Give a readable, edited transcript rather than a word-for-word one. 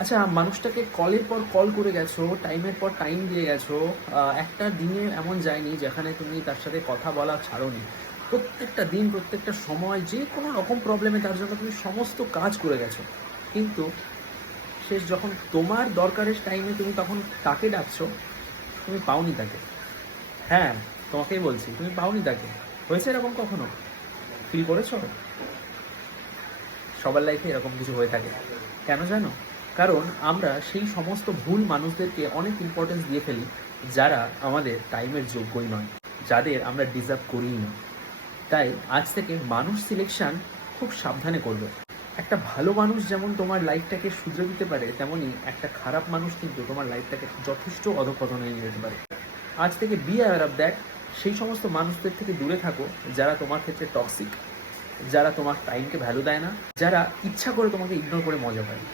আচ্ছা, মানুষটাকে কলের পর কল করে গেছো, টাইমের পর টাইম দিয়ে গেছো। একটা দিনে এমন যায়নি যেখানে তুমি তার সাথে কথা বলা ছাড়োনি। প্রত্যেকটা দিন, প্রত্যেকটা সময় যে কোনো রকম প্রবলেমে তার জন্য তুমি সমস্ত কাজ করে গেছো। কিন্তু শেষ যখন তোমার দরকারের টাইমে তুমি তখন তাকে ডাকছো, তুমি পাওনি তাকে। হ্যাঁ, তোমাকেই বলছি, তুমি পাওনি তাকে। হয়েছে এরকম কখনো? ফিল করেছো? সবার লাইফে এরকম কিছু হয়ে থাকে। কেন জানো? কারণ আমরা সেই সমস্ত ভুল মানুষদেরকে অনেক ইম্পর্টেন্স দিয়ে ফেলি, যারা আমাদের টাইমের যোগ্যই নয়, যাদের আমরা ডিজার্ভ করিই না। তাই আজ থেকে মানুষ সিলেকশন খুব সাবধানে করবে। একটা ভালো মানুষ যেমন তোমার লাইফটাকে শুধরে দিতে পারে, তেমনই একটা খারাপ মানুষ কিন্তু তোমার লাইফটাকে যথেষ্ট অধঃপতনে নিয়ে যেতে পারে। আজ থেকে বি অ্যাওয়ার অফ দ্যাট। সেই সমস্ত মানুষদের থেকে দূরে থাকো যারা তোমার ক্ষেত্রে টক্সিক, যারা তোমার টাইমকে ভ্যালু দেয় না, যারা ইচ্ছা করে তোমাকে ইগনোর করে মজা পায়।